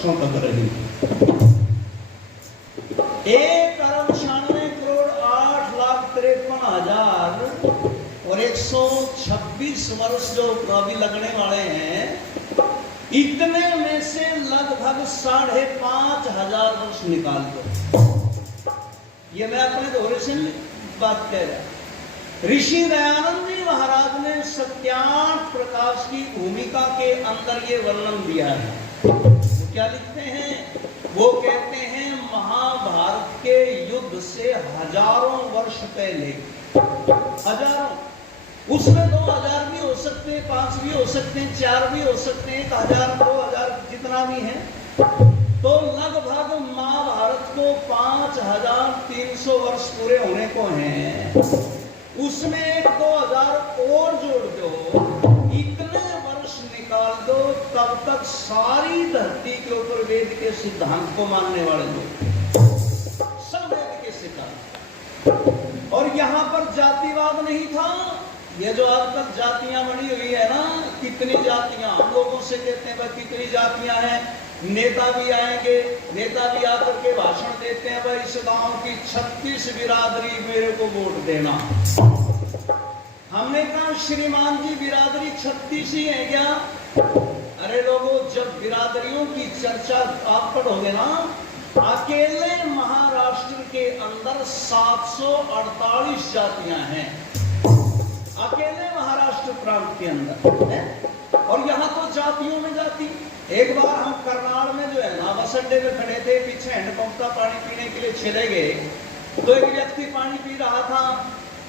वर्षों तक रही। 1,98,63,53,000 और 126 वर्ष जो अभी लगने वाले हैं, इतने में से लगभग 5,500 वर्ष निकाल दो। ये मैं अपने दोहरे से बात कह रहा। ऋषि दयानंद जी महाराज ने सत्यार्थ प्रकाश की भूमिका के अंदर ये वर्णन दिया है। वो क्या लिखते हैं? वो कहते हैं महाभारत के युद्ध से हजारों वर्ष पहले, हजारों, उसमें 2000 भी हो सकते हैं, 5 भी हो सकते हैं, 4 भी हो सकते हैं, 1000, 2000 जितना भी है, तो लगभग महाभारत को 5300 वर्ष पूरे होने को हैं। उसमें 2000 और जोड़ दो, इतने वर्ष निकाल दो, तब तक सारी धरती के ऊपर वेद के सिद्धांत को मानने वाले लोग, सब वेद के सिद्धांत। और यहां पर जातिवाद नहीं था। ये जो आज तक जातियां बनी हुई है ना, कितनी जातियां, हम लोगों से कहते हैं भाई कितनी जातियां हैं, नेता भी आएंगे, नेता भी आकर के भाषण देते हैं भाई इस गांव की 36 बिरादरी मेरे को वोट देना। हमने कहा श्रीमान जी बिरादरी 36 ही है क्या? अरे लोगों, जब बिरादरियों की चर्चा आप पढ़ोगे ना, अकेले महाराष्ट्र के अंदर 748 जातियां हैं, अकेले महाराष्ट्र प्रांत के अंदर है। और यहाँ तो जातियों में जाति। एक बार हम करनाल में जो है ना, बस अड्डे में खड़े थे, पीछे हैंडपंप का पानी पीने के लिए चले गए, तो एक व्यक्ति पानी पी रहा था,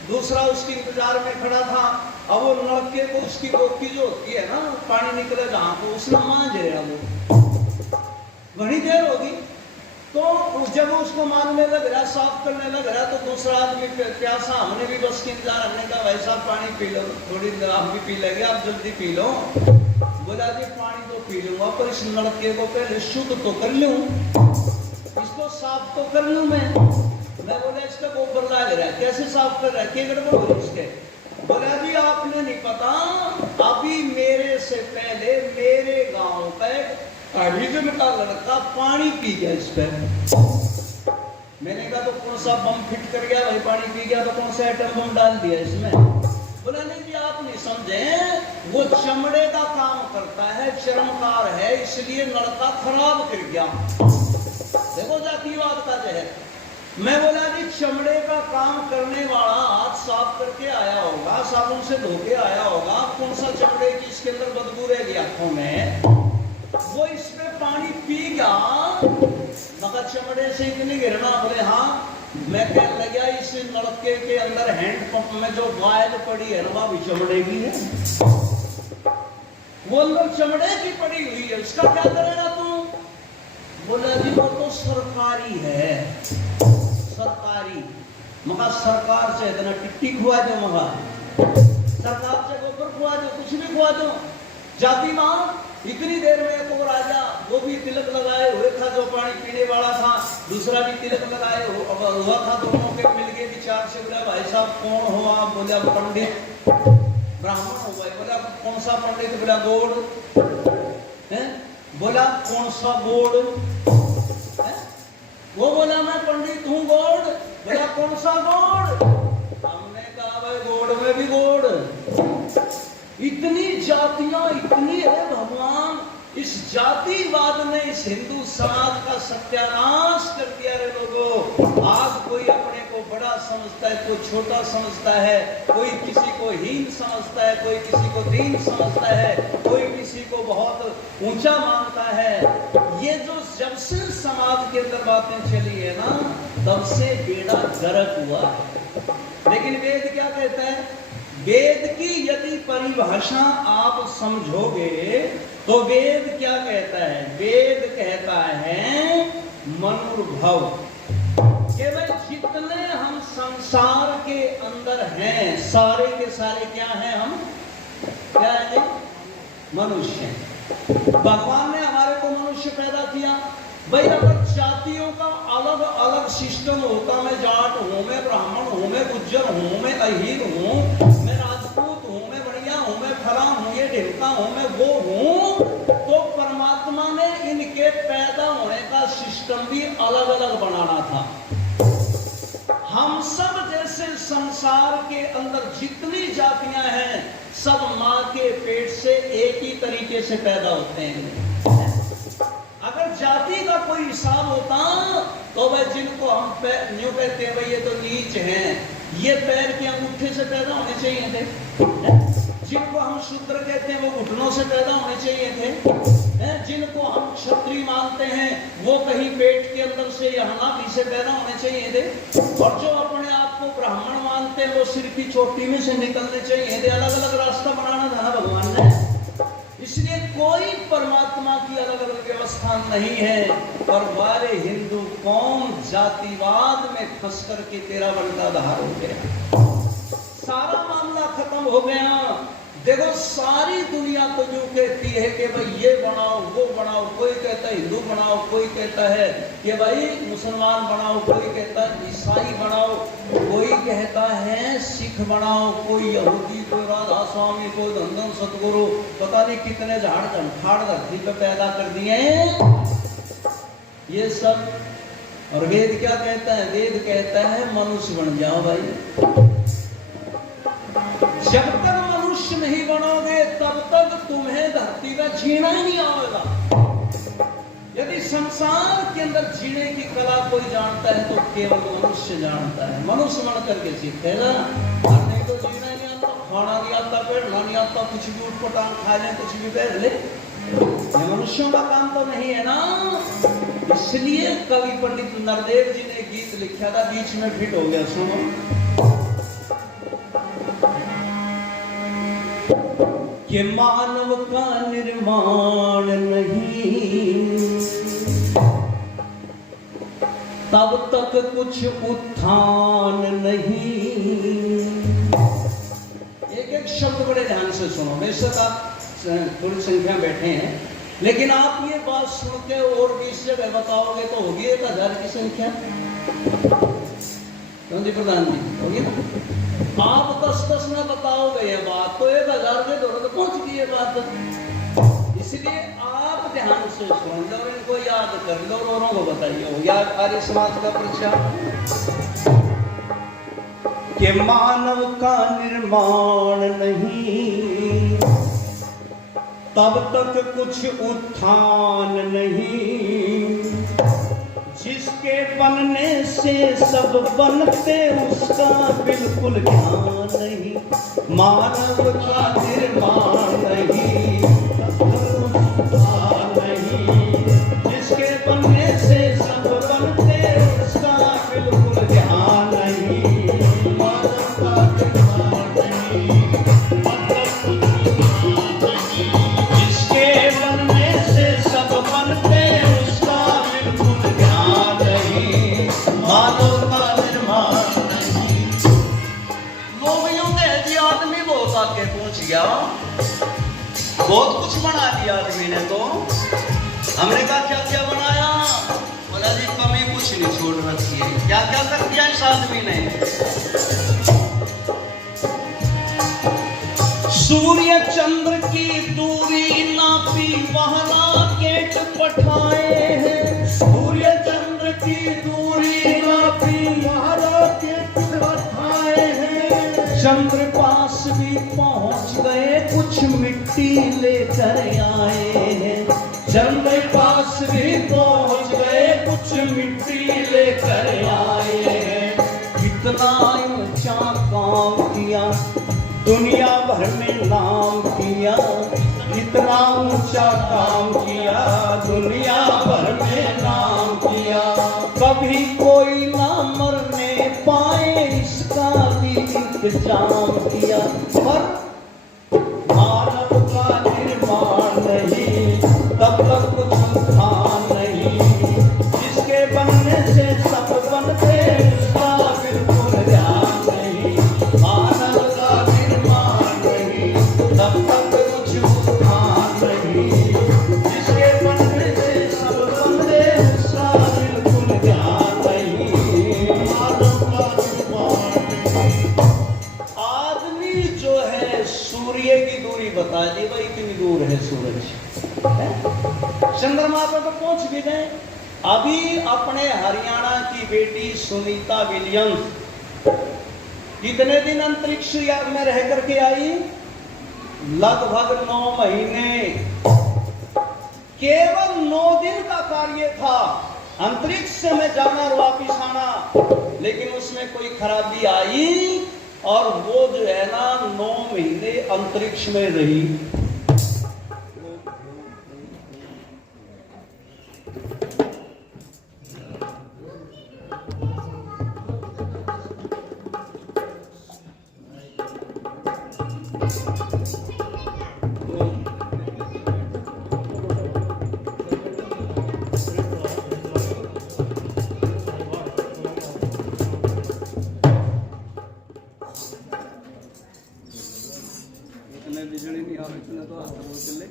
दूसरा उसके इंतजार में खड़ा था। अब वो नलके को, उसकी बोतल जो होती है ना, पानी निकले जहां को, उसने मांझ रहा, वो घनी देर होगी। तो जब उसको मारने लग रहा, साफ करने लग रहा, तो दूसरा आदमी प्यासा, हमने भी बस की इंतजार, हमने कहा भाई साहब पानी पी लो, थोड़ी देर आप भी पी लेंगे, आप जल्दी पी लो। बोला जी पानी तो पी लूंगा, पर इस नलके को पहले शुद्ध तो कर लूं, इसको साफ तो कर लूं मैं बोला इसका गोबर लग रहा है, कैसे साफ कर रहा है, क्या गड़बड़ हो इसके? बोला जी आपने नहीं पता, अभी मेरे से पहले मेरे गांव पे हरिजन का लड़का पानी पी गया इस पे। मैंने कहा तो कौन सा बम फिट कर गया भाई, पानी पी गया तो कौन सा एटम बम डाल दिया इसमें? बोला नहीं जी आप नहीं समझे, वो चमड़े का काम करता है, चर्मकार है, इसलिए लड़का खराब कर गया। देखो जातिवाद का जहर। मैं बोला जी चमड़े का काम करने वाला हाथ साफ करके आया होगा, साबुन से धो के आया होगा, कौन सा चमड़े की इसके अंदर बदबू रह गई आंखों में, वो इसमें पानी पी गया, मगर चमड़े से इतनी गिरना। बोले हाँ। मैं कहने लगा इस नलके के अंदर हैंडपंप में जो वायल पड़ी है ना, वो चमड़े की है, वो अंदर चमड़े की पड़ी हुई है, उसका क्या करेगा तू? बोला जी वो तो सरकारी है, सरकारी। मगर सरकार से इतना टिट्टी खुआ दो, मगर सरकार से गोबर खुआ दो, कुछ भी खुआ दो। जाति मां इतनी देर में एक और राजा, वो भी तिलक लगाए हुए था, जो पानी पीने वाला था, दूसरा भी तिलक लगाए हुआ था, दोनों के मिल गए विचार से। बोला भाई साहब कौन हो आप? बोला पंडित। ब्राह्मण हो भाई? बोला कौन सा पंडित? बोला गौड़ है। बोला कौन सा गौड़? वो बोला मैं पंडित हूँ गौड़। बोला कौन सा गौड़? हमने कहा भाई गौड़ में भी गौड़। इतनी जातियां इतनी है भगवान, इस जातिवाद ने इस हिंदू समाज का सत्यानाश कर दिया रे लोगों। आज कोई अपने को बड़ा समझता है, कोई छोटा समझता है, कोई किसी को हीन समझता है, कोई किसी को दीन समझता है, कोई किसी को बहुत ऊंचा मानता है। ये जो जब से समाज के अंदर बातें चली है ना, तब से बेड़ा गर्क हुआ है। लेकिन वेद क्या कहता है? वेद की यदि परिभाषा आप समझोगे तो वेद क्या कहता है? वेद कहता है मनुर्भव, केवल जितने हम संसार के अंदर हैं, सारे के सारे क्या हैं? हम क्या है? मनुष्य। भगवान ने हमारे को मनुष्य पैदा किया। भाई अगर जातियों का अलग अलग सिस्टम होता, मैं जाट हूं, मैं ब्राह्मण हूं, मैं गुज्जर हूं, मैं अहीर हूं, मैं राजपूत हूं, मैं बढ़िया हूं, मैं फला हूं, ये ढेमका हूं, मैं वो हूं, तो परमात्मा ने इनके पैदा होने का सिस्टम भी अलग अलग बनाना था। हम सब जैसे संसार के अंदर जितनी जातियां हैं सब मां के पेट से एक ही तरीके से पैदा होते हैं। अगर जाति का कोई हिसाब होता तो वह जिनको हम न्यू कहते हैं भाई ये तो नीच हैं, ये पैर के अंगूठे से पैदा होने चाहिए थे। जिनको हम शूद्र कहते हैं वो घुटनों से पैदा होने चाहिए थे। जिनको हम क्षत्रिय मानते हैं वो कहीं पेट के अंदर से या नाभि से पैदा होने चाहिए थे। और जो अपने आप को ब्राह्मण मानते हैं वो सिर की चोटी में से निकलने चाहिए थे। अलग अलग रास्ता बनाना था ना भगवान ने। इसलिए कोई परमात्मा की अलग अलग व्यवस्था नहीं है। और वाले हिंदू कौम जातिवाद में फंस करके तेरा बनता धार हो गया, सारा मामला खत्म हो गया। देखो सारी दुनिया तो जो कहती है कि भाई ये बनाओ वो बनाओ, कोई कहता है हिंदू बनाओ, कोई कहता है कि भाई मुसलमान बनाओ, कोई कहता है ईसाई बनाओ, कोई कहता है सिख बनाओ, कोई यहूदी, कोई राधा स्वामी, कोई धनधन सतगुरु, पता नहीं कितने झाड़ झंखाड़ धरती पे पैदा कर दिए हैं ये सब। और वेद क्या कहता है? वेद कहता है मनुष्य बन जाओ भाई। जब तक मनुष्य नहीं बनोगे तब तक तुम्हें धरती का जीना ही नहीं आएगा। यदि संसार के अंदर जीने की कला कोई जानता है तो केवल मनुष्य जानता है। मनुष्य बन करके सीखेगा, नहीं तो जीना नहीं आता, खाना नहीं आता, पहनना नहीं आता, कुछ भी उठपटांग खा ले, कुछ भी पहन ले, ये मनुष्यों का काम तो नहीं है ना। इसलिए कवि पंडित नरदेव जी ने गीत लिखा था, बीच में फिट हो गया, सुनो। कि मानव का निर्माण नहीं तब तक कुछ उत्थान नहीं। एक एक शब्द बड़े ध्यान से सुनो। बेशक आप थोड़ी संख्या बैठे हैं, लेकिन आप ये बात सुन के और 20 जगह बताओगे तो होगी 1000 की संख्या। जी प्रधान जी होगी ना। आप 10-10 में बताओगे ये बात तो 1000 के दौर तक पहुंच गई ये बात। इसलिए आप ध्यान से सुन लो और इनको याद कर लो, औरों को बताइए। हो गया आर्य समाज का प्रचार कि मानव का निर्माण नहीं तब तक कुछ उत्थान नहीं। जिसके बनने से सब बनते उसका बिल्कुल ध्यान नहीं। मानव का निर्माण नहीं जिसके बनने से सब बनते उसका बिल्कुल ध्यान नहीं। मानव का निर्माण नहीं जिसके बनने से सब बनते उसका बिल्कुल ध्यान नहीं। मानव का निर्माण नहीं। लोग यूं कहते आदमी बहुत आगे पहुंच गया, बहुत कुछ बना दिया आदमी ने। तो हमने कहा क्या क्या बनाया? बोला जी कमी कुछ नहीं छोड़ रखी है। क्या क्या कर दिया इस आदमी ने? सूर्य चंद्र की दूरी नापी वहां रॉकेट पठाए हैं। सूर्य चंद्र की दूरी नापी वहां रॉकेट पठाए हैं। चंद्र पास भी पहुंच गए कुछ मिट्टी लेकर आए हैं। चंद्र पास भी पहुंच गए कुछ मिट्टी लेकर आए हैं। कितना ऊंचा काम किया दुनिया भर में नाम किया। इतना ऊंचा काम किया दुनिया भर में नाम किया। कभी कोई ना मरने पाए इसका भी इंतजाम किया। पर मानव का निर्माण नहीं तब तक कुछ उत्थान नहीं। जिसके बनने से सब बनते उसका बिल्कुल ध्यान नहीं। मानव का निर्माण नहीं तब तक कुछ उत्थान नहीं। जिसके बनने से सब बनते उसका बिल्कुल ध्यान नहीं। मानव का निर्माण नहीं। आदमी जो है सूर्य की दूरी बता दी भाई, कितनी दूर है सूरज? चंद्रमा पर तो पहुंच भी गए। अभी अपने हरियाणा की बेटी सुनीता विलियम्स कितने दिन अंतरिक्ष में रह करके आई? लगभग 9 महीने। केवल 9 दिन का कार्य था अंतरिक्ष में जाना और वापिस आना, लेकिन उसमें कोई खराबी आई और वो जो है ना 9 महीने अंतरिक्ष में रही। बिजली नहीं आ रही तो हाथ रोक ले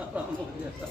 आराम हो जाता।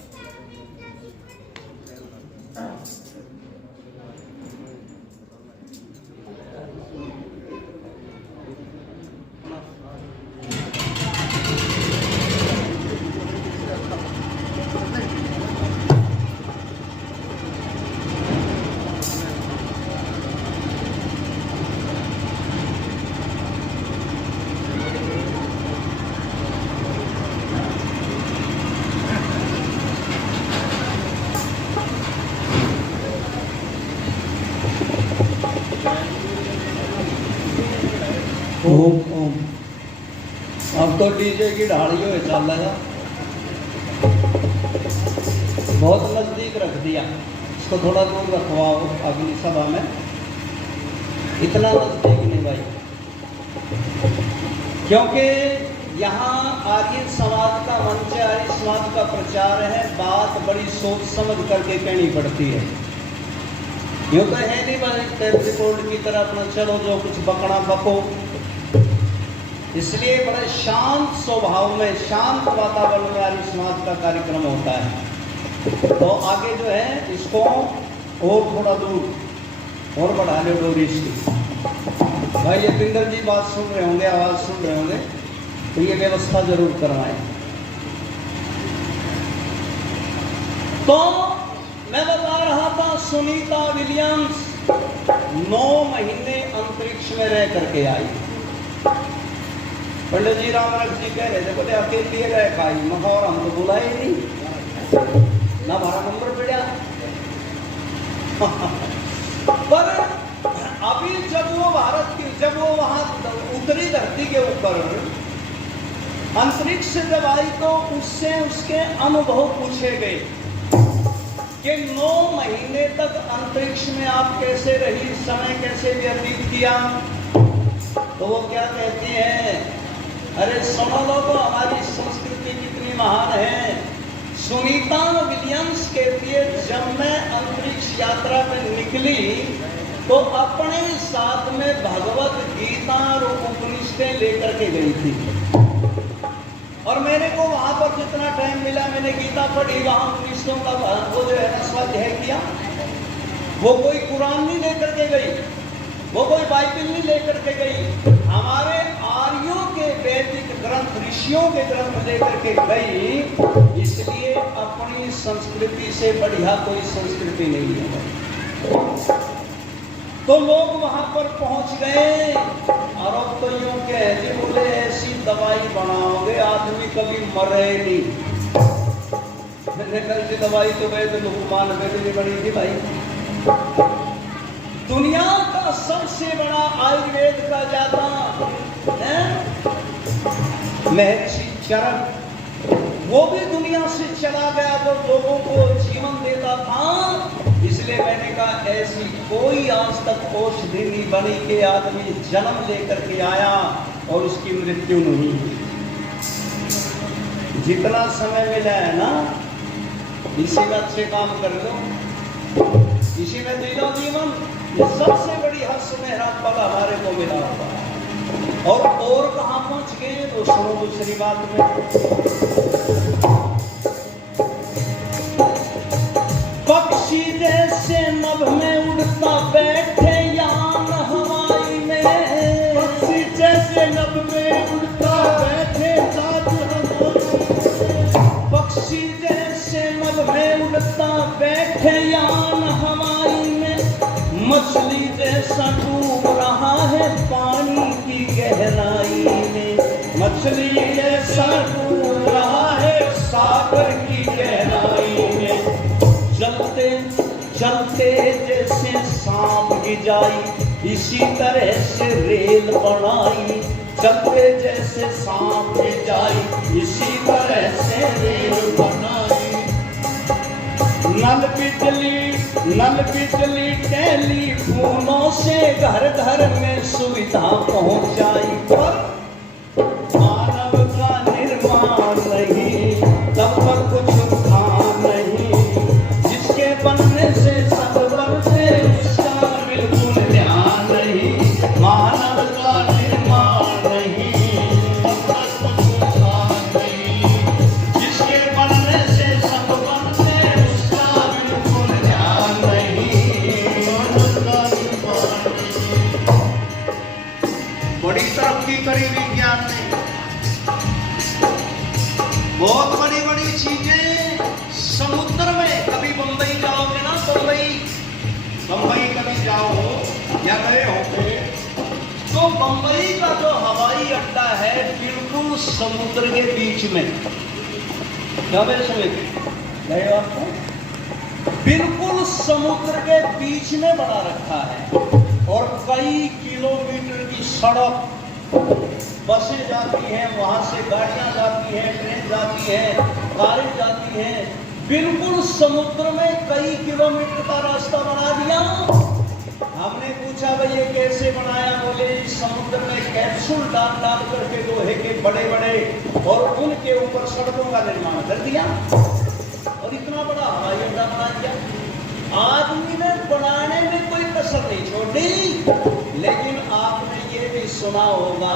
ओम अब तो डीजे की ढाड़ियों में चल रहा, बहुत नजदीक रख दिया, इसको थोड़ा दूर रखवाओ अगली सभा में, इतना नजदीक नहीं भाई, क्योंकि यहाँ आर्य समाज का मंच है, आर्य समाज का प्रचार है, बात बड़ी सोच समझ करके कहनी पड़ती है। यूँ तो है नहीं भाई टेप रिकॉर्ड की तरह अपना चलो जो कुछ बकना बको, इसलिए बड़े शांत स्वभाव में, शांत वातावरण में आर्य समाज का कार्यक्रम होता है। तो आगे जो है इसको और थोड़ा दूर और बढ़ा लो डोरी इसकी। भाई ये पिंदर जी बात सुन रहे होंगे, आवाज सुन रहे होंगे, तो ये व्यवस्था जरूर करवाएं। तो मैं बता रहा था सुनीता विलियम्स 9 महीने अंतरिक्ष में रह करके आई। पंडित जी रामरख जी कह रहे थे बोले अकेले रह खाई, मगर हम तो बुलाए नहीं ना, हमारा नंबर पड़ा। पर अभी जब वो वहां उतरी धरती के ऊपर अंतरिक्ष से जब आई तो उससे उसके अनुभव पूछे गए कि 9 महीने तक अंतरिक्ष में आप कैसे रही, समय कैसे व्यतीत किया। तो वो क्या कहती है, अरे सुनो लो तो हमारी संस्कृति कितनी महान है। सुनीता विलियम्स कहती है जब मैं अंतरिक्ष यात्रा में निकली तो अपने साथ में भगवत गीता और उपनिषदें लेकर के गई थी, और मेरे को वहां पर जितना टाइम मिला मैंने गीता पढ़ी, वहां उपनिषदों का वो जो है ना स्वाध्याय किया। वो कोई कुरान नहीं लेकर के गई, वो कोई बाइबल नहीं लेकर के गई, हमारे आर्यों के वैदिक ग्रंथ, ऋषियों के ग्रंथ लेकर के गई। इसलिए अपनी संस्कृति से बढ़िया कोई संस्कृति नहीं है। तो लोग वहां पर पहुंच गए और अब तो यूं कहते बोले ऐसी दवाई बनाओगे आदमी कभी मरे नहीं। मैंने कल की दवाई तो वैद लुकमान वैद बनी थी भाई। दुनिया का सबसे बड़ा आयुर्वेद का जाता है महर्षि चरक, वो भी दुनिया से चला गया जो लोगों को जीवन देता था। इसलिए मैंने कहा ऐसी कोई आज तक औषधि नहीं बनी कि आदमी जन्म लेकर के आया और उसकी मृत्यु नहीं हुई। जितना समय मिला है ना इसी में अच्छे काम कर लो, इसी में जी लो जीवन। ये सबसे बड़ी हद सुनहरा पल हमारे को मिला हुआ। और कहाँ पहुंच गए तो सुनो दूसरी बात में, पक्षी जैसे नभ में उड़ता बैठे यान हवाई में, पक्षी जैसे नभ में उड़ता बैठे साथ हवाई, जैसा डूब रहा है पानी की गहराई में, मछली जैसा डूब रहा है सागर की गहराई में, चलते चलते जैसे सांप की जाई, इसी तरह से रेल बनाई, चलते जैसे सांप की जाई, इसी तरह से रेल बनाई। नल बिजली टेलीफोनों से घर घर में सुविधा पहुंचाई, पर मानव का निर्माण नहीं, तब तक कुछ था नहीं, जिसके बनने से सब बनते उसका बिल्कुल ध्यान नहीं, मानव का निर्माण नहीं, तब तक कुछ था नहीं, जिसके बनने से सब बनते उसका बिल्कुल ध्यान नहीं, मानव का निर्माण नहीं। बड़ी तरक्की करी विज्ञान ने, बहुत बड़ी बड़ी चीजें समुद्र में। कभी बंबई जाओगे ना, बंबई कभी जाओ या गए होंगे, तो बंबई का जो हवाई अड्डा है बिल्कुल समुद्र के बीच में, क्या मेरे समझ गए आपको, बिल्कुल समुद्र के बीच में बना रखा है, और कई किलोमीटर की सड़क, बसें जाती हैं, वहां से गाड़ियां जाती हैं, ट्रेन जाती है, कारें जाती हैं, बिल्कुल समुद्र में कई किलोमीटर का रास्ता बना दिया। हमने पूछा भाई ये कैसे बनाया, बोले इस समुद्र में कैप्सूल डाल डाल करके लोहे के बड़े बड़े, और उनके ऊपर सड़कों का निर्माण कर दिया, और इतना बड़ा हवाई अड्डा बना दिया। आदमी ने बनाने में कोई कसर नहीं छोड़ी, लेकिन आपने ये भी सुना होगा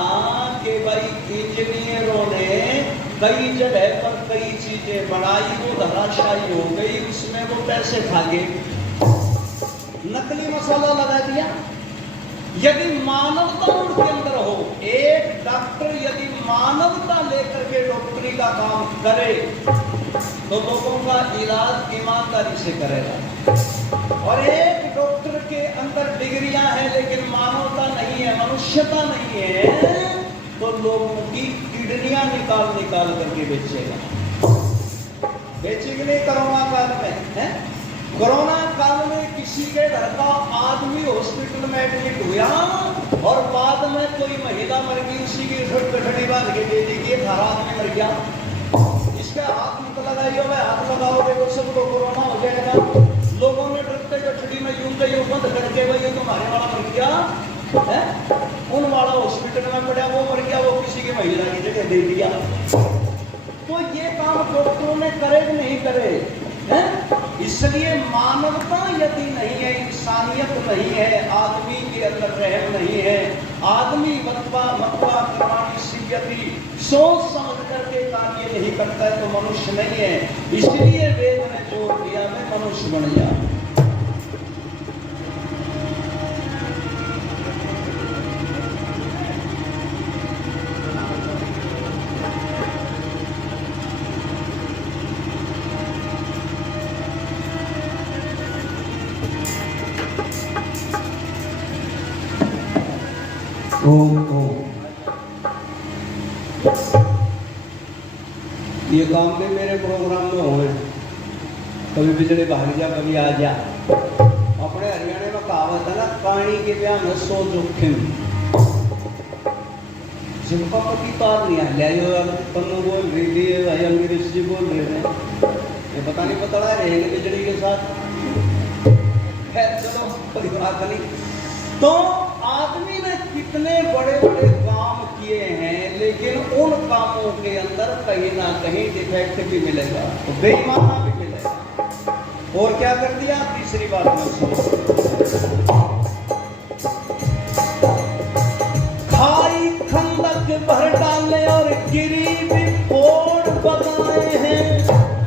कि भाई इंजीनियरों ने कई जगह पर कई चीजें बनाई, वो धराशायी हो गई, उसमें वो पैसे खा गए, नकली मसाला लगा दिया। यदि मानवता उनके अंदर हो, एक डॉक्टर यदि मानवता लेकर के डॉक्टरी का काम करे, तो लोगों का इलाज ईमानदारी से करेगा। और एक डॉक्टर के अंदर डिग्रियां हैं लेकिन मानवता नहीं है, मनुष्यता नहीं है, तो लोगों की किडनियां निकाल निकाल करके बेचेगा। बेचेगी नहीं कोरोना काल में है? कोरोना काल में किसी के घर का आदमी हॉस्पिटल में एडमिट हुआ, और बाद में कोई महिला मर गई, उसी की गठड़ी बांध के दे दी, थारा आदमी मर गया, इसके हाथ मत लगाइए, हाथ लगाओगे तो सबको कोरोना हो जाएगा। लोगों ने डरते गठड़ी में यूं बंद करके भाई तुम्हारे वाला मर गया है, उन वाला हॉस्पिटल में पड़ा, वो मर गया, वो किसी की महिला की जगह दे दिया। तो ये काम डॉक्टरों ने करे कि नहीं करे है? इसलिए मानवता यदि नहीं है, इंसानियत नहीं है, आदमी के अंदर रहम नहीं है, आदमी मतवा कर्माणि सिद्ध्यति, सोच समझ करके कार्य नहीं करता है, तो मनुष्य नहीं है। इसलिए वेद ने जोर दिया मैं मनुष्य बन जा। ये काम भी मेरे प्रोग्राम में हुए, कभी बिजली भाग जा कभी आ जा। अपने हरियाणा में कहावत है ना, कहानी के ब्याह में 100 जोखिम, जिनका पति पार नहीं है। पन्नू बोल रही थी, भाई अंग्रेज जी बोल रहे थे, ये पता नहीं पता रहेंगे बिजली के साथ है, चलो कोई बात नहीं। तो आदमी ने कितने बड़े बड़े काम किए हैं, लेकिन उन कामों के अंदर कहीं ना कहीं डिफेक्ट भी मिलेगा, तो बेईमाना भी मिलेगा। और क्या कर दिया, तीसरी बात में खाई खंडक भर डाले और गिरी भी फोड़ बनाए हैं,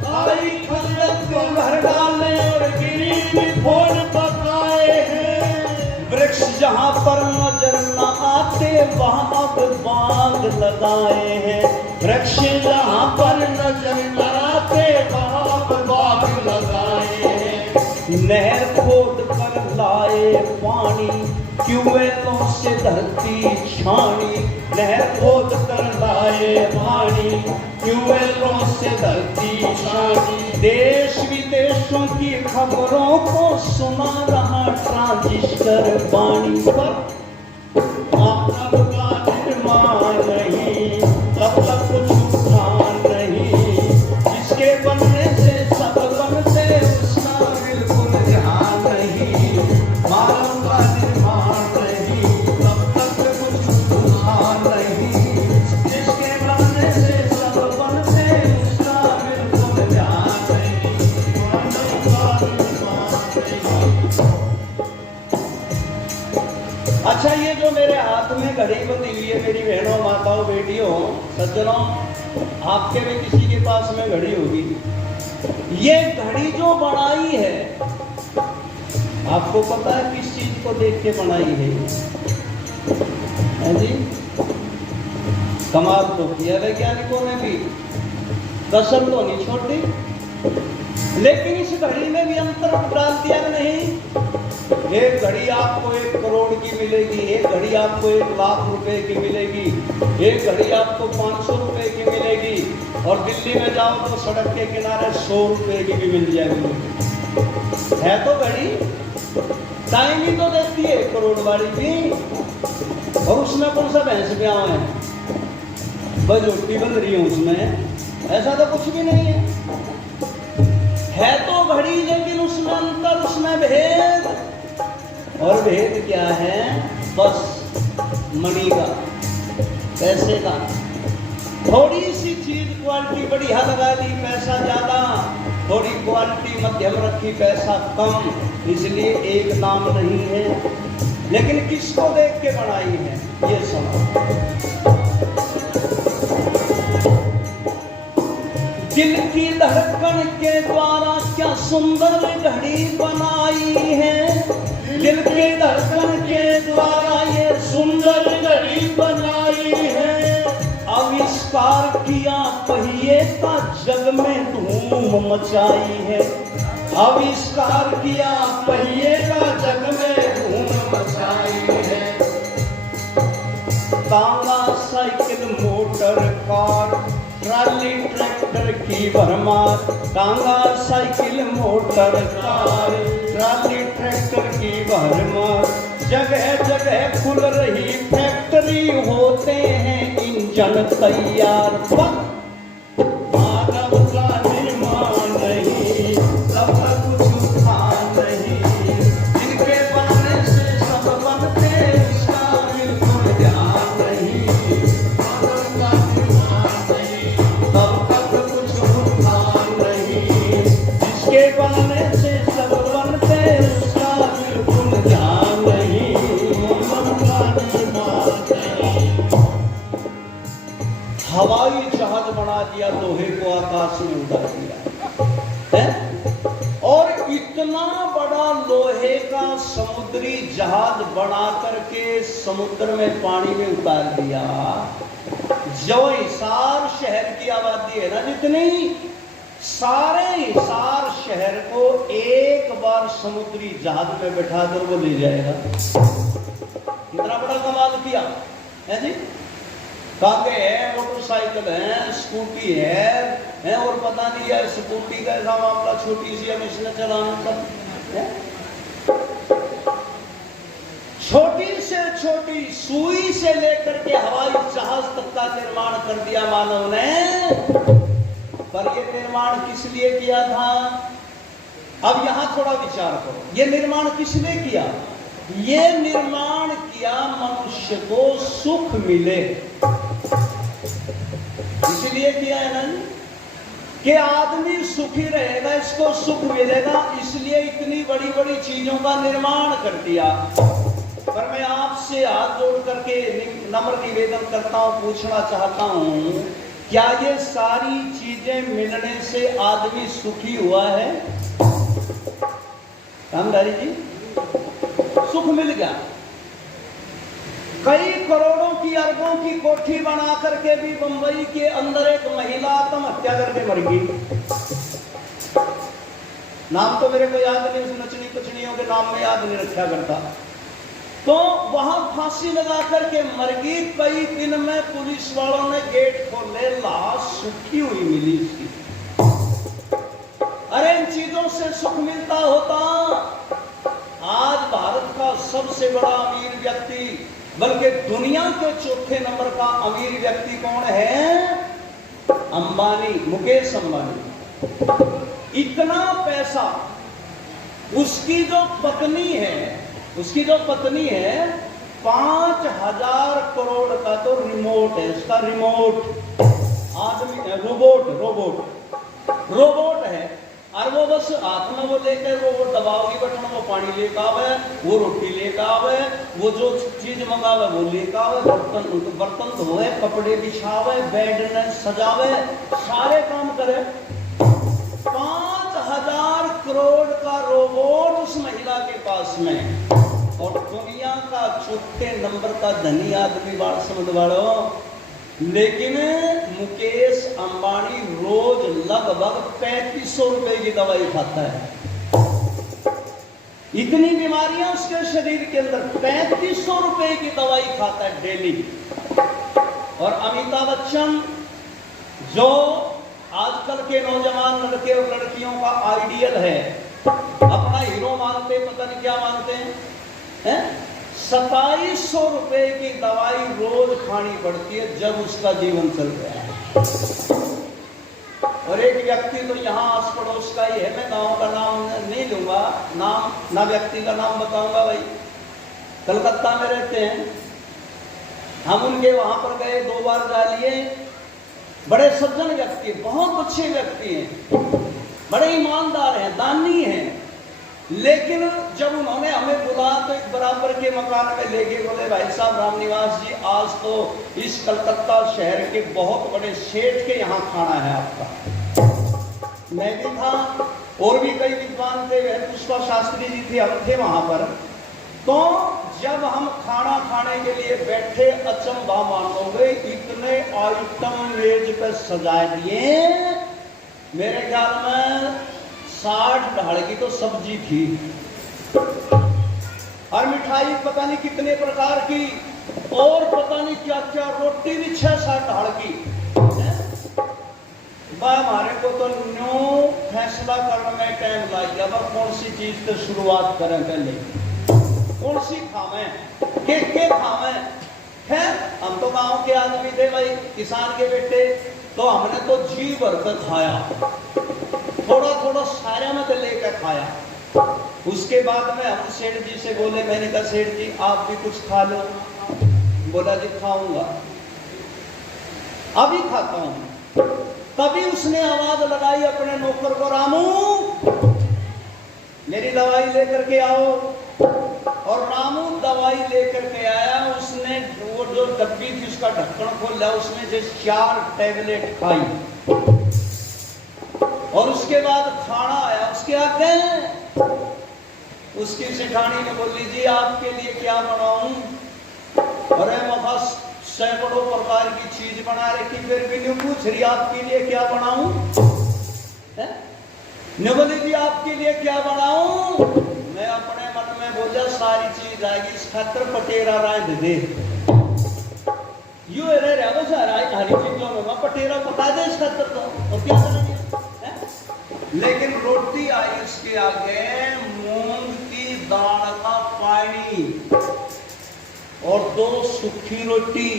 खाई खंडक भर डाले और गिरी भी फोड़ बनाए हैं। वृक्ष जहाँ पर नजर न आते वहाँ अब बाग लगाए हैं, वृक्ष जहाँ पर नजर न आते वहाँ अब बाग लगाए हैं। नहर खोद कर लाए पानी, ट्यूबवेलों से धरती छानी, नहर खोद कर लाए पानी, ट्यूबवेलों से धरती छानी, देश विदेशों की खबरों को सुना रहा ट्रांजिस्टर वाणी पर। मानव का निर्माण नहीं, तब तक कुछ उठान नहीं, जिसके बनने से सब बनते उसका बिल्कुल ध्यान नहीं। मानव का निर्माण नहीं, तब तक कुछ उठान नहीं, जिसके बनने से सब बनते उसका बिल्कुल ध्यान नहीं। मानव का निर्माण नहीं। अच्छा, ये जो मेरे हाथ में घड़ी बंधी हुई है, मेरी बहनों, माताओं, बेटियों, सज्जनों, आपके भी किसी के पास में घड़ी होगी। ये घड़ी जो बनाई है, आपको पता है किस चीज को देख के बनाई है जी? कमाल तो किया वैज्ञानिकों ने भी, कसर तो नहीं छोड़ी। लेकिन इस घड़ी में भी अंतर डाल दिया नहीं। एक घड़ी आपको 1 करोड़ की मिलेगी, एक घड़ी आपको 1 लाख रुपए की मिलेगी, एक घड़ी आपको 500 रुपए की मिलेगी, और दिल्ली में जाओ तो सड़क के किनारे 100 रुपए की भी मिल जाएगी। है तो घड़ी, टाइम ही तो देती है 1 करोड़ वाली भी, और उसमें कौन सा भैंस ब्याह है, बस झोटी बन रही है उसमें, ऐसा तो कुछ भी नहीं है तो घड़ी, लेकिन उसमें अंतर, उसमें भेद। और भेद क्या है? बस मनी का, पैसे का। थोड़ी सी चीज क्वालिटी बढ़िया लगा ली, पैसा ज्यादा, थोड़ी क्वालिटी मध्यम रखी, पैसा कम, इसलिए एक दाम नहीं है। लेकिन किसको देख के बनाई है ये समझो। दिल की धड़कन के द्वारा क्या सुंदर घड़ी बनाई है, दिल की धड़कन के द्वारा ये सुंदर घड़ी बनाई है। आविष्कार किया पहिए का, जग में धूम मचाई है। आविष्कार किया पहिए का, जग में धूम मचाई है। तांगा, cycle, motor, car, trolley, tractor की भरमार। टांगा, cycle, motor, car, trolley, tractor की भरमार। जगह जगह खुल रही फैक्ट्री, होते हैं इंजन तैयार। मानव का निर्माण नहीं, तब तक कुछ उठान नहीं, जिनके बनने से सब बनते उसका बिल्कुल ध्यान नहीं। मानव का निर्माण नहीं, तब तक कुछ उठान नहीं, जिसके बनने से सब बनते उसका बिल्कुल ध्यान नहीं। मानव का निर्माण नहीं। हवाई जहाज बना दिया, लोहे को आकाश में उड़ा दिया है, और इतना बड़ा लोहे का समुद्री जहाज बना करके समुद्र में पानी में उतार दिया। जो हिसार शहर की आबादी है ना जितनी, सारे हिसार शहर को एक बार समुद्री जहाज में बैठा कर वो ले जाएगा। कितना बड़ा कमाल किया है जी। कांगे है, मोटरसाइकिल है, स्कूटी है, और पता नहीं है स्कूटी का ऐसा मामला, छोटी सी हम इसने चलाने का, छोटी से छोटी सुई से लेकर के हवाई जहाज तक का निर्माण कर दिया मानव ने। पर ये निर्माण किस लिए किया था? अब यहां थोड़ा विचार करो, ये निर्माण किसने किया? ये निर्माण किया मनुष्य को सुख मिले, इसलिए किया है ना कि आदमी सुखी रहेगा, इसको सुख मिलेगा, इसलिए इतनी बड़ी बड़ी चीजों का निर्माण कर दिया। पर मैं आपसे हाथ जोड़ करके नम्र निवेदन करता हूं, पूछना चाहता हूं, क्या ये सारी चीजें मिलने से आदमी सुखी हुआ है? रामधारी जी, सुख मिल गया, कई करोड़ों की अरबों की कोठी बना करके भी बंबई के अंदर एक महिला आत्महत्या करके मर गई। नाम तो मेरे को याद नहीं, उस नचनी कुचनियों के नाम में याद नहीं रखा करता, तो वहां फांसी लगा करके मर गई। कई दिन में पुलिस वालों ने गेट खोले, लाश सूखी हुई मिली इसकी। अरे इन चीजों से सुख मिलता होता, आज भारत का सबसे बड़ा अमीर व्यक्ति, बल्कि दुनिया के चौथे नंबर का अमीर व्यक्ति कौन है? अंबानी, मुकेश अंबानी। इतना पैसा, उसकी जो पत्नी है 5,000 करोड़ का तो रिमोट है, इसका रिमोट आदमी, रोबोट है। और वो बस हाथ में वो लेकर वो दबाओगी बटन, वो पानी लेकर आवे, वो रोटी लेकर आवे, वो जो चीज मंगावे वो लेकर आवे, बर्तन धोए, कपड़े बिछावे, बेड ने सजावे, सारे काम करे। 5,000 करोड़ का रोबोट उस महिला के पास में, और दुनिया का चौथे नंबर का धनी आदमी बात समझ वालो। लेकिन मुकेश अंबानी रोज लगभग 3500 रुपए की दवाई खाता है। इतनी बीमारियां उसके शरीर के अंदर, 3500 रुपए की दवाई खाता है डेली। और अमिताभ बच्चन जो आजकल के नौजवान लड़के और लड़कियों का आइडियल है, अपना हीरो मानते, पता नहीं क्या मानते हैं, 2700 रुपए की दवाई रोज खानी पड़ती है जब उसका जीवन चल रहा है। और एक व्यक्ति तो यहाँ आस पड़ोस का ही है, मैं गांव का नाम नहीं लूंगा, नाम ना व्यक्ति का नाम बताऊंगा। भाई कलकत्ता में रहते हैं, हम उनके वहां पर गए, 2 बार जा लिए। बड़े सज्जन व्यक्ति, बहुत अच्छे व्यक्ति हैं, बड़े ईमानदार हैं, दानी हैं। लेकिन जब उन्होंने हमें बुलाया तो एक बराबर के मकान में ले गए, बोले भाई साहब रामनिवास जी, आज तो इस कलकत्ता शहर के बहुत बड़े सेठ के यहाँ खाना है आपका। मैं भी था, और भी कई विद्वान थे, पुष्पा शास्त्री जी थे, हम थे वहां पर। तो जब हम खाना खाने के लिए बैठे, अचंभा मानोगे, इतने आइटम मेज पे सजा दिए। मेरे ख्याल में 60 ढाल की तो सब्जी थी, और मिठाई पता नहीं कितने प्रकार की, और पता नहीं क्या क्या, रोटी भी 6-7 ढाल की। हमारे को तो न्यू फैसला करने में टाइम लग गया, कौन सी चीज से शुरुआत करें, पहले कौन सी खावें, के खावें। खैर हम तो गांव के आदमी थे भाई, किसान के बेटे, तो हमने तो जी भर कर खाया, थोड़ा थोड़ा सारे में तो लेकर खाया। उसके बाद में हम सेठ जी से बोले, मैंने कहा सेठ जी आप भी कुछ खा लो। बोला जी खाऊंगा, अभी खाता हूं। तभी उसने आवाज लगाई अपने नौकर को, रामू मेरी दवाई लेकर के आओ। और रामू दवाई लेकर के आया। उसने वो जो डब्बी थी उसका ढक्कन खोला, उसने जो 4 टैबलेट खाई, और उसके बाद खाना आया उसके आगे। उसकी सेठानी ने बोली जी आपके लिए क्या बनाऊं? अरे मफा सैकड़ों प्रकार की चीज बना रखी, फिर भी नहीं पूछ रही आपके लिए क्या बनाऊं? ने बोली जी आपके लिए क्या बनाऊं? मैं अपने मन में बोला सारी चीज आएगी, इस खातर पटेरा राय दे। यू रह रहा बस हरी चीजों में पटेरा पका दे इस खातर, तो और क्या करेंगे। लेकिन रोटी आई उसके आगे, मूंग की दाल का पानी और 2 सूखी रोटी।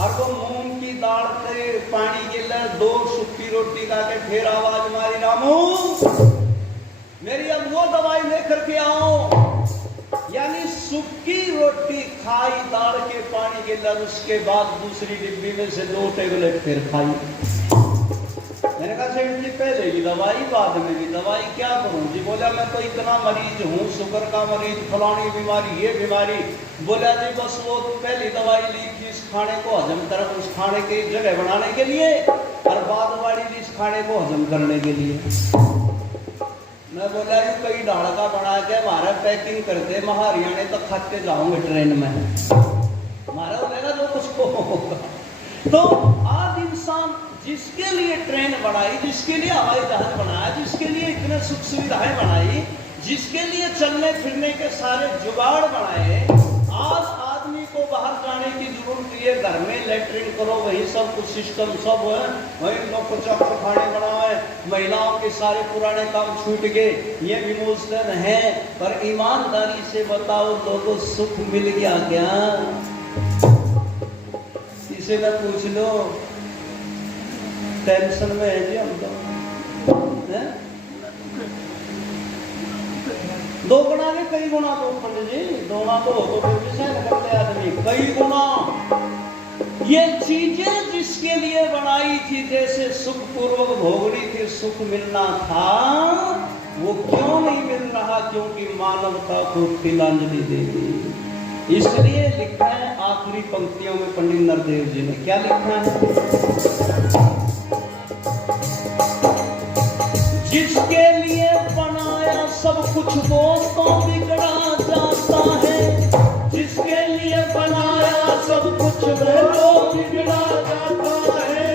और वो मूंग की दाल के पानी के लिए 2 सूखी रोटी का के फिर आवाज मारी, रामू मेरी अब वो दवाई लेकर के आओ। यानी सूखी रोटी खाई दाल के पानी के लिए, उसके बाद दूसरी डिब्बी में से 2 टैबलेट फिर खाई। मैंने कहा सेठ जी पहले भी दवाई बाद में भी दवाई, क्या करूं जी? बोला मैं तो इतना मरीज हूँ, शुगर का मरीज, फलानी बीमारी, ये बीमारी। बोला जी बस वो पहली दवाई ली थी इस खाने को हजम कर, उस खाने की जगह बनाने के लिए, और बाद वाली ली इस खाने को हजम करने के लिए। मैं बोला यू कई ढाल का बना के हमारा पैकिंग करते, मैं हरियाणा तक खाते जाऊंगे ट्रेन में, हमारा होगा जो कुछ होगा। तो आज इंसान जिसके लिए ट्रेन बनाई, जिसके लिए हवाई जहाज बनाया, जिसके लिए इतने सुख सुविधाएं बनाई, जिसके लिए चलने फिरने के सारे जुगाड़ बनाए, बाहर जाने की जरूरत नहीं है, घर में लेटरिन करो, वही सब कुछ सिस्टम सब है, वही लोग को चौपर खाने बनाए, महिलाओं के सारे पुराने काम छूट गए, ये विमोचन है। पर ईमानदारी से बताओ लोगों, सुख मिल गया क्या? किसी ने पूछ लो, टेंशन में है जी हम तो, है? दो गुना ने कई गुना तो पंडित जी, दो गुना तो हो तो फिर भी सहन करते आदमी, कई गुना। ये चीजें जिसके लिए बनाई थी, जैसे सुख पूर्वक भोगनी थी, सुख मिलना था, वो क्यों नहीं मिल रहा? क्योंकि मानवता को तिलांजलि दे दी। इसलिए लिखा है आखिरी पंक्तियों में पंडित नरदेव जी ने क्या लिखा है? जिसके लिए बनाया सब कुछ वो तो बिगड़ा जाता है, जिसके लिए बनाया सब कुछ वो तो बिगड़ा जाता है।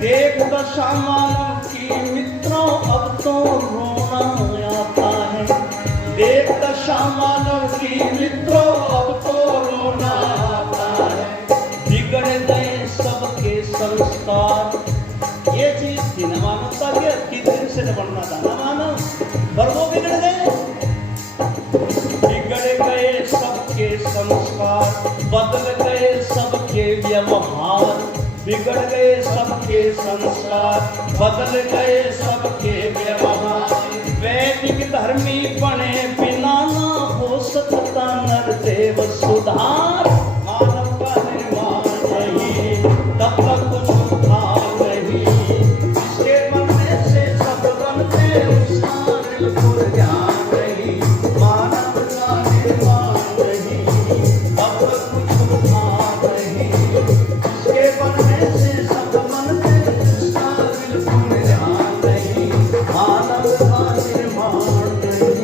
देख दशा मानव की मित्रों अब तो रोना आता है, देख दशा मानव की मित्रों अब तो रोना आता है। बिगड़ गए सबके संस्कार, ये चीज थी न मानवता की दिन से बनना था ना मानव, पर वो बिगड़ गए। बिगड़ गए सबके संस्कार, बदल गए सबके व्यवहार, बिगड़ गए सबके संस्कार, बदल गए सबके व्यवहार। वैदिक धर्मी बने बिना ना हो सकता नरदेव सुधार। मानव का निर्माण नहीं तब तक कुछ उधार नहीं, जिसके बनने से सब बनते उसका बिल्कुल ध्यान नहीं। मानव का निर्माण नहीं तब तक कुछ उधार नहीं, जिसके बनने से सब बनते उसका बिल्कुल ध्यान नहीं। मानव का निर्माण नहीं।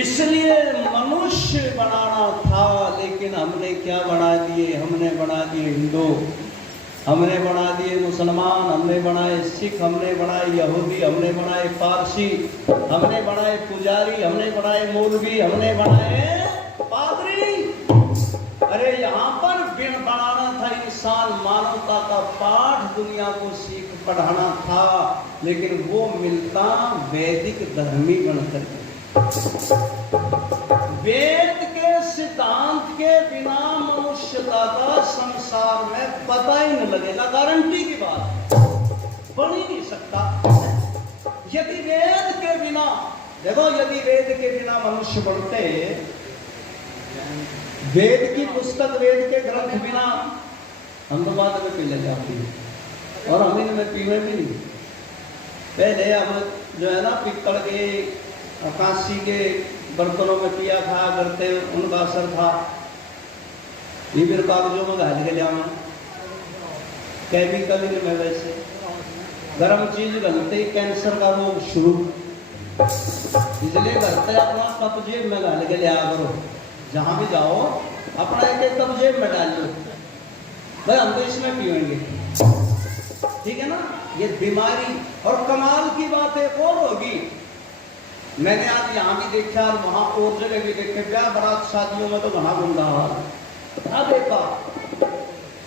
इसलिए मनुष्य बनाना था, लेकिन हमने क्या बना दिए? हमने बना दिए हिंदू, हमने बना दिए मुसलमान, हमने बनाए सिख, हमने बनाए यहूदी, हमने बनाए पारसी, हमने बनाए पुजारी, हमने बनाए मौलवी, हमने बनाए पादरी। अरे यहाँ पर बनाना था इंसान, मानवता का पाठ दुनिया को सीख पढ़ाना था, लेकिन वो मिलता वैदिक धर्मी बनकर के। वेद के सिद्धांत के बिना मनुष्यता का संसार में पता ही न लगेगा, गारंटी की बात, बन ही नहीं सकता। यदि वेद के बिना, देखो यदि वेद के बिना मनुष्य बढ़ते, वेद की पुस्तक, वेद के ग्रंथ बिना हम तो बाद में पी लेते अपनी, और हम इनमें पीवे भी नहीं। पहले हम जो है ना पित्तल के कांसी के बर्तनों में पिया खाया करते, उनका असर था। ये फिर कागजों में घाल के लिया मैं, केमिकल में वैसे गर्म चीज घलते ही कैंसर का रोग शुरू, इसलिए घरते अपना कप जेब में घाल के लिया करो, जहां भी जाओ अपना एक कप जेब में डाल लो, भाई हम तो इसमें पिएंगे, ठीक है ना। ये बीमारी, और कमाल की बात एक और होगी, मैंने आज यहाँ भी देखा और वहां और जगह भी देखे, ब्याह बारात शादियों में तो घना गुंडा हाल। अब देखा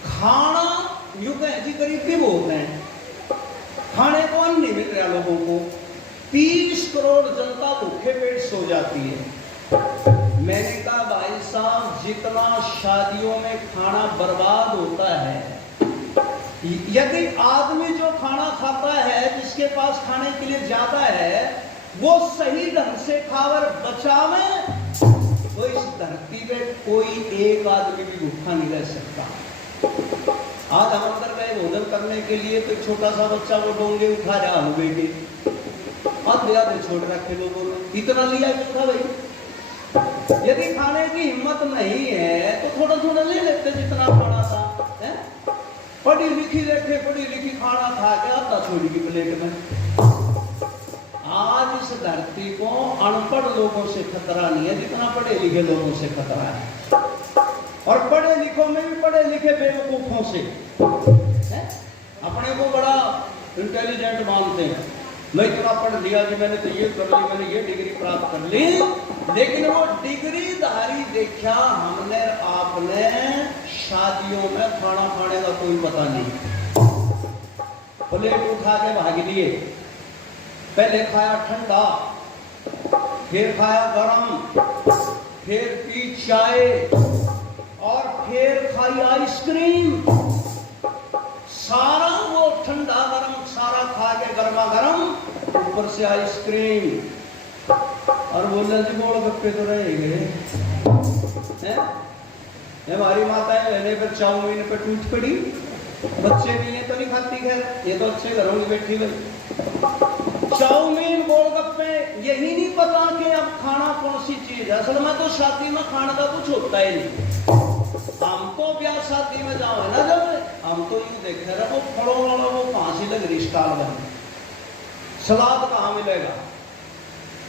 खाना यूं कहे करीब भी बोलते हैं, खाने को अन्न नहीं मिल रहा लोगों को, 30 करोड़ जनता भूखे पेट सो जाती है। मैंने कहा भाई साहब, जितना शादियों में खाना बर्बाद होता है, यदि आदमी जो खाना खाता है, जिसके पास खाने के लिए ज्यादा है, वो सही ढंग से खावर बचावे, तो इस धरती पे कोई एक आदमी भी भूखा नहीं रह सकता। आज हम अंदर गए भोजन करने के लिए, तो छोटा सा बच्चा वो डोंगे उठा रहा हो गए, आधे आधे छोड़ रखे लोगों ने, इतना लिया क्यों था भाई? यदि खाने की हिम्मत नहीं है तो थोड़ा थोड़ा ले लेते जितना खाना था, है? पढ़ी लिखी देखे, पढ़ी लिखी खाना खा के आधा छोड़ी की प्लेट में। आज इस धरती को अनपढ़ लोगों से खतरा नहीं है जितना पढ़े लिखे लोगों से खतरा है, और पढ़े लिखों में भी पढ़े लिखे बेवकूफों से, है? अपने को बड़ा इंटेलिजेंट मानते हैं, मैं इतना पढ़ लिया जी, मैंने तो ये कर ली, मैंने ये डिग्री प्राप्त कर ली, लेकिन वो डिग्री धारी देखा हमने आपने शादियों में खाना खाने का कोई पता नहीं। प्लेट उठा के भाग लिए, पहले खाया ठंडा, फिर खाया गरम, फिर पी चाय और फिर खाई आइसक्रीम। सारा वो ठंडा गरम सारा खा के गर्मा गरम, ऊपर से आइसक्रीम और बोलने जी गोलगप्पे तो रह गए। हमारी माताएं बहने पर चाउमीन पे टूट पड़ी, बच्चे भी ये तो नहीं खाती, खैर ये तो अच्छे घरों में बैठी गई। चाउमीन गोलगप्पे, यही नहीं पता कि अब खाना कौन सी चीज है। असल में तो शादी में खाने का कुछ होता ही नहीं। हमको ब्याह शादी में जाओ है ना, जब हम तो यूं देखे रहे वो फलों वाला वो कहां से लग रही स्टाल बन, सलाद कहाँ मिलेगा,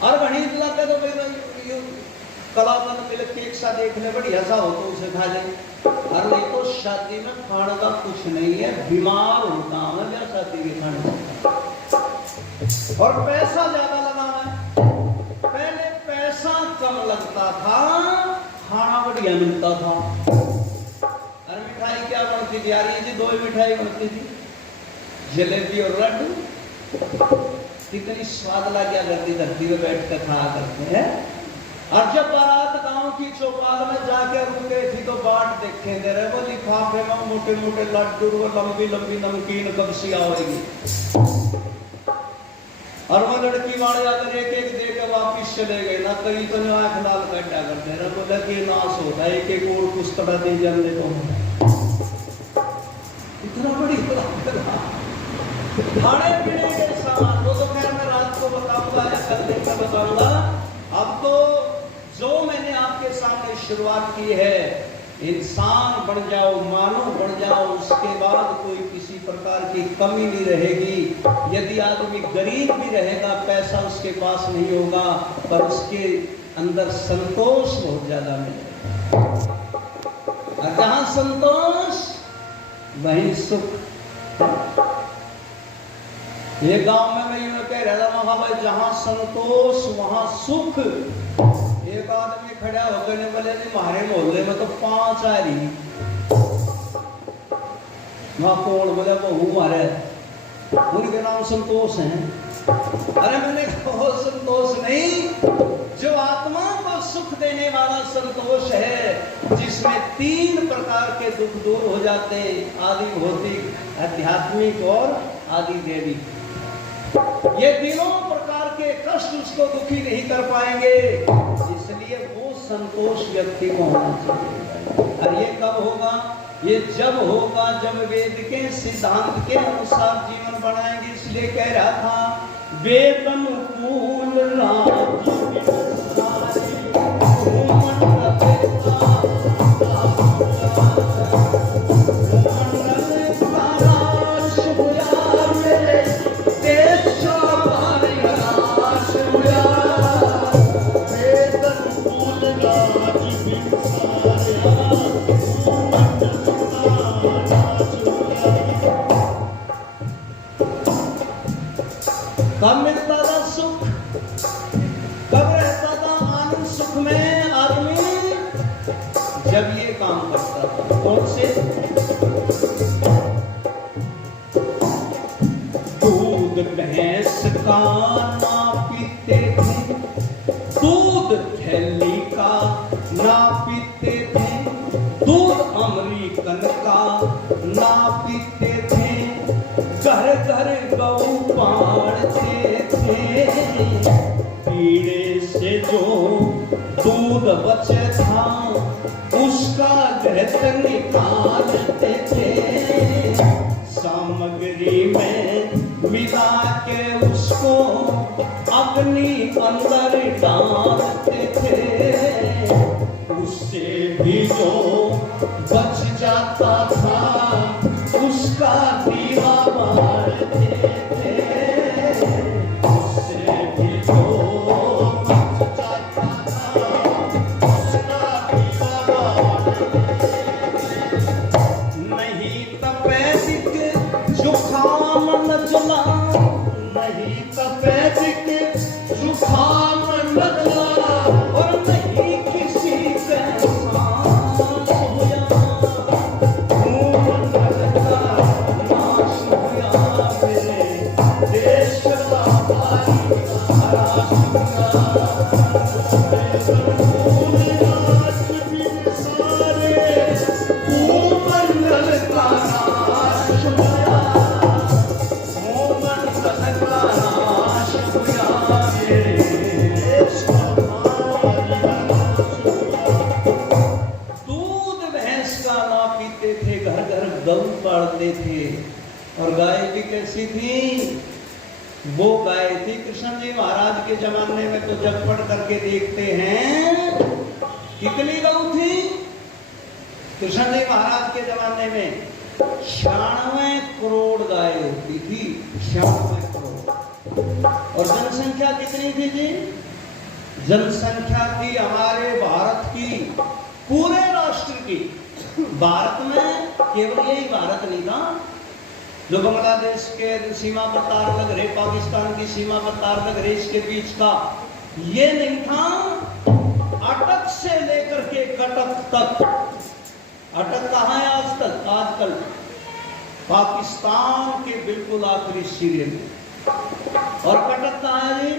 और वहीं लगे तो भाई कलाबन मिल केक सा देखने बढ़िया सा हो तो उसे खा जाए। और नहीं तो शादी में खाने का कुछ नहीं है, बीमार होता है ब्याह शादी के खाने का, और पैसा ज्यादा लगाना है। पहले पैसा कम लगता था, खाना बढ़िया मिलता था। अरे मिठाई क्या बनती थी यार, ये जी दो ही मिठाई बनती थी, जलेबी और लड्डू। कितनी स्वाद ला क्या करती, धरती में बैठ कर खाया करते हैं। और जब बारात गांव की चौपाल में जाके रुक गई थी तो बाट देखे दे रहे वो लिफाफे में मोटे मोटे लड्डू, वो लंबी लंबी नमकीन कब सी आएगी। और वो लड़की वाले अगर एक एक दे के वापिस चले गए ना, कई तो आंख लाल बैठा करते रहे, बोले कि नाश होता है, एक एक और कुछ तड़ा दे जाने को। इतना बड़ी खाने पीने के सामान वो तो खैर मैं रात को बताऊंगा या कल दिन का बताऊंगा। अब तो जो मैंने आपके सामने शुरुआत की है, इंसान बन जाओ, मानव बन जाओ, उसके बाद कोई किसी प्रकार की कमी नहीं रहेगी। यदि आदमी गरीब भी रहेगा, पैसा उसके पास नहीं होगा, पर उसके अंदर संतोष बहुत ज्यादा मिलेगा। और जहां संतोष वहीं सुख। ये गांव में मैं यूं कह रहा था, भाई जहां संतोष वहां सुख। एक आदमी खड़ा होकर ने बोले जी हमारे मोहल्ले में तो 5 आ रही। वहां कौन बोले, बहू मारे, उनके नाम संतोष हैं। अरे मैंने कहा संतोष नहीं, जो आत्मा को सुख देने वाला संतोष है, जिसमें 3 प्रकार के दुख दूर हो जाते, आदि भौतिक, आध्यात्मिक और आदि दैविक। ये तीनों प्रकार के कष्ट उसको दुखी नहीं कर पाएंगे, इसलिए वो संतोष व्यक्ति को होना चाहिए। और ये कब होगा? ये जब होगा जब वेद के सिद्धांत के अनुसार जीवन बनाएंगे। इसलिए कह रहा था, वेद अनुकूल कब मिलता था सुख, कब रहता था आनंद सुख में आदमी? जब ये काम करता था। कौन से? दूध भैंस का ना पीते थे, दूध थैली का ना पीते थे, दूध अमरीकन का ना पीते थे, घर घर गऊ पाड़ते थे, पीड़े से जो दूध बचे था उसका घृत निकालते थे, सामग्री में मिला के उसको अग्नि अंदर डालते थे, उससे भी जो बच जाता था उसका दीवा बारते थे, उससे भी जो बच जाता था उसका दीवा बारते थे। नहीं तपैदिक जुखाम नजला, नहीं तप पीते थे, घर घर गऊ पालते थे। और गाय भी कैसी थी? वो गाय थी कृष्ण जी महाराज के जमाने में तो जब पढ़ करके देखते हैं कितनी गऊ थी कृष्ण जी महाराज के जमाने में? 96 करोड़ गाय होती थी, 96 करोड़। और जनसंख्या कितनी थी जी? जनसंख्या थी हमारे भारत की, पूरे राष्ट्र की। भारत में केवल यही भारत नहीं था जो बांग्लादेश के सीमा पर तार लग रहे, पाकिस्तान की सीमा पर तार लग रहे, इसके बीच का ये नहीं था। अटक से लेकर के कटक तक, अटक कहाँ है आज तक? आजकल पाकिस्तान के बिल्कुल आखिरी सिरे में। और कटक कहाँ है जी?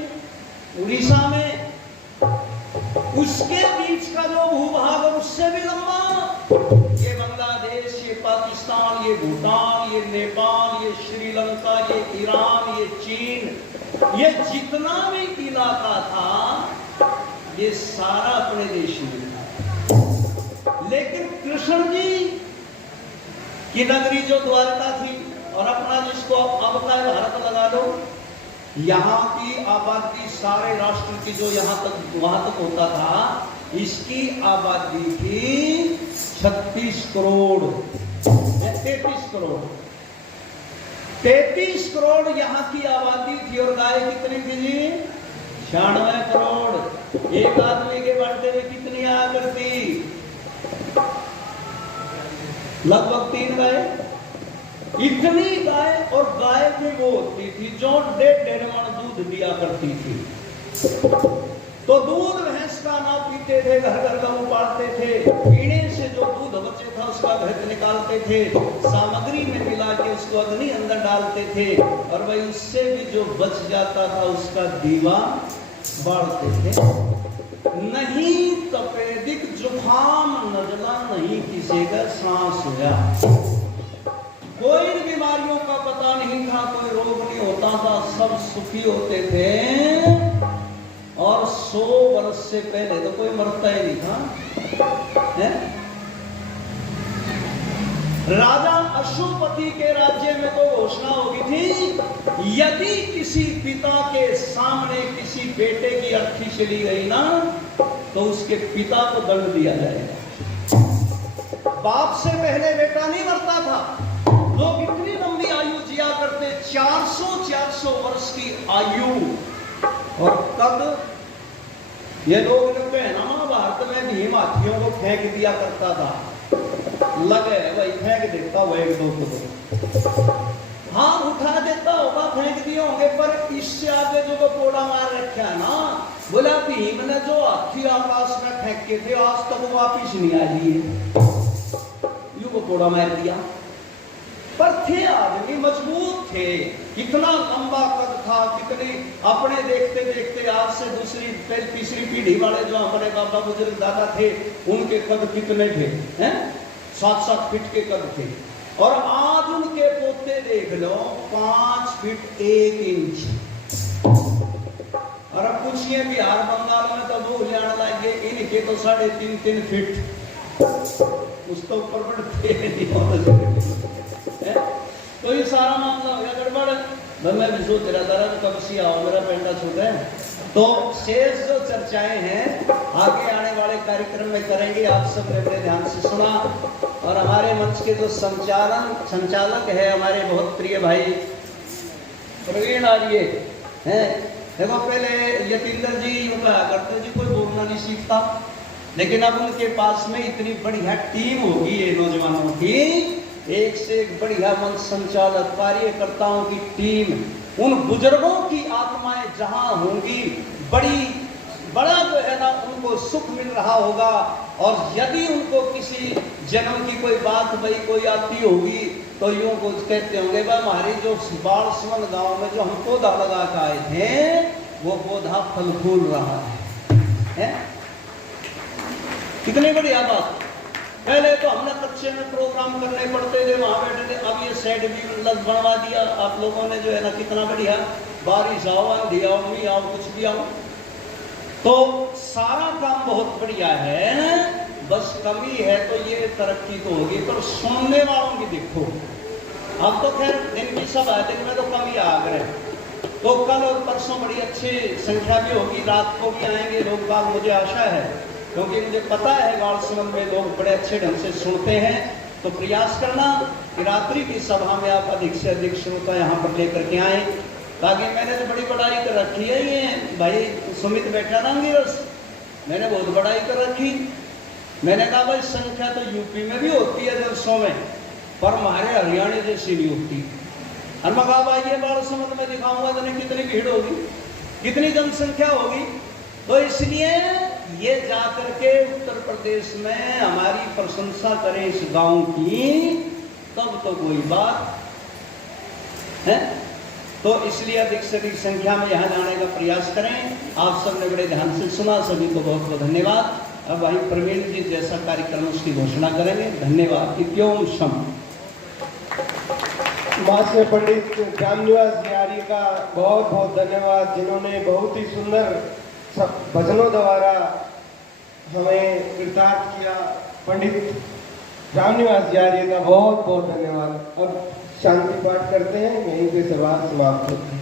उड़ीसा में। उसके बीच का जो भूभाग है उससे भी लंबा, ये बांग्लादेश, ये पाकिस्तान, ये भूटान, ये नेपाल, ये श्रीलंका, ये ईरान, ये चीन, ये जितना भी इलाका था ये सारा अपने देश में था। लेकिन कृष्ण जी की नगरी जो द्वारका थी, और अपना जिसको अब का भारत लगा दो, यहाँ की आबादी सारे राष्ट्र की जो यहाँ तक वहां तक होता था, इसकी आबादी थी 36 करोड़, 33 करोड़, 33 करोड़ यहाँ की आबादी थी। और गाय कितनी थी जी? 96 करोड़। एक आदमी के बांटने में कितनी आया करती? लगभग 3 गाय। इतनी गाय, और गाय भी वो होती थी जो 1.5 मन दूध दिया करती थी। तो दूध भैंस का ना पीते थे, घर घर गऊ पालते थे, पीने से जो दूध बचे था उसका घृत निकालते थे, सामग्री में मिला के उसको अग्नि अंदर डालते थे, और वही उससे भी जो बच जाता था उसका दीवा बाढ़ते थे। नहीं तपेदिक जुखाम नजला, नहीं किसी का सांस हुआ। कोई बीमारियों का पता नहीं था, कोई रोग नहीं होता था, सब सुखी होते थे। और 100 वर्ष से पहले तो कोई मरता ही नहीं था, है? राजा अशुपति के राज्य में तो घोषणा होगी थी, यदि किसी पिता के सामने किसी बेटे की अर्थी चली गई ना, तो उसके पिता को दंड दिया जाएगा। बाप से पहले बेटा नहीं मरता था। लोग इतनी लंबी आयु जिया करते, 400 वर्ष की आयु। और कब ये लोग जो है ना, भारत में भीम हाथियों को फेंक दिया करता था, लगे भाई फेंक देता हुआ 1-2 को, हाँ उठा देता होगा, फेंक दिए होंगे, पर इससे आगे जो कोड़ा मार रखा है ना, बोला भीम ने जो हाथी आकाश में फेंके थे आज तक वो वापिस नहीं आ लिए, यूं कोड़ा मार दिया। पर थे आदमी मजबूत थे, कितना लंबा कद था, कितनी अपने देखते देखते आज से दूसरी तीसरी पीढ़ी वाले जो हमारे बाबा बुजुर्ग दादा थे, उनके कद कितने थे? हैं 7-7 फीट के कद थे। और आज उनके पोते देख लो 5 फीट 1 इंच। और अब पूछिए बिहार बंगाल में तो वो जाने लगे, इनके तो 3.5 फीट, उस तो ऊपर बढ़ते नहीं होते। तो ये सारा मामला हो गया गड़बड़। मैं भी सोच रहा था कब से आओ, मेरा पेंडा छूटा है। तो शेष जो चर्चाएं हैं आगे आने वाले कार्यक्रम में करेंगे, आप सब ने बड़े ध्यान से सुना। और हमारे मंच के जो संचालक है हमारे बहुत प्रिय भाई प्रवीण आर्य हैं। देखो पहले यतीन्द्र जी यूं कहा करते जी कोई बोलना नहीं सीखता, लेकिन अब उनके पास में इतनी बढ़िया टीम होगी है नौजवानों की, एक से एक बढ़िया मंच संचालक, कार्यकर्ताओं की टीम, उन बुजुर्गों की आत्माएं जहां होंगी, बड़ा जो है ना उनको सुख मिल रहा होगा। और यदि उनको किसी जन्म की कोई बात भाई कोई आती होगी तो यूं कुछ कहते होंगे भाई हमारी जो बालसमन गांव में जो हम पौधा लगा के आए थे वो पौधा फल फूल रहा है? कितनी बढ़िया बात। पहले तो हमने कच्चे में प्रोग्राम करने पड़ते थे, वहां बैठे थे, अब ये सेट भी बनवा दिया आप लोगों ने जो है ना, कितना बढ़िया। बारिश आओ, आंधी आओ, मी आओ, कुछ भी आओ, तो सारा काम बहुत बढ़िया है। बस कमी है तो ये तरक्की तो होगी, पर सुनने वालों की देखो। अब तो खैर दिन की सब है, दिन में तो कमी आ गए, तो कल और परसों बड़ी अच्छी संख्या भी होगी, रात को भी आएंगे लोग बाग, मुझे आशा है, क्योंकि मुझे पता है गाड़समंद में लोग बड़े अच्छे ढंग से सुनते हैं। तो प्रयास करना कि रात्रि की सभा में आप अधिक से अधिक श्रोता यहाँ पर लेकर के आए, ताकि मैंने तो बड़ी बड़ाई कर रखी है, ये भाई सुमित बैठा ना गिरस, मैंने बहुत बड़ाई कर रखी। मैंने कहा भाई संख्या तो यूपी में भी होती है जलसों में, पर हमारे हरियाणा जैसी नहीं होती। और मैं कहा भाई ये गाड़समंद में दिखाऊंगा तो नहीं कितनी भीड़ होगी, कितनी जनसंख्या होगी। तो इसलिए ये जाकर के उत्तर प्रदेश में हमारी प्रशंसा करें इस गांव की, तब तो कोई बात है। तो इसलिए अधिक से अधिक संख्या में यहाँ जाने का प्रयास करें। आप सबने बड़े ध्यान से सुना, सभी को बहुत बहुत धन्यवाद। अब भाई प्रवीण जी जैसा कार्यक्रम उसकी घोषणा करेंगे। धन्यवाद। इत्योम शम। मास्य पंडित रामनिवास बिहारी का बहुत बहुत धन्यवाद, जिन्होंने बहुत ही सुंदर भजनों द्वारा हमें कृतार्थ किया। पंडित रामनिवास बिहारी का बहुत बहुत धन्यवाद। अब शांति पाठ करते हैं, यहीं पे सभा समाप्त होती है।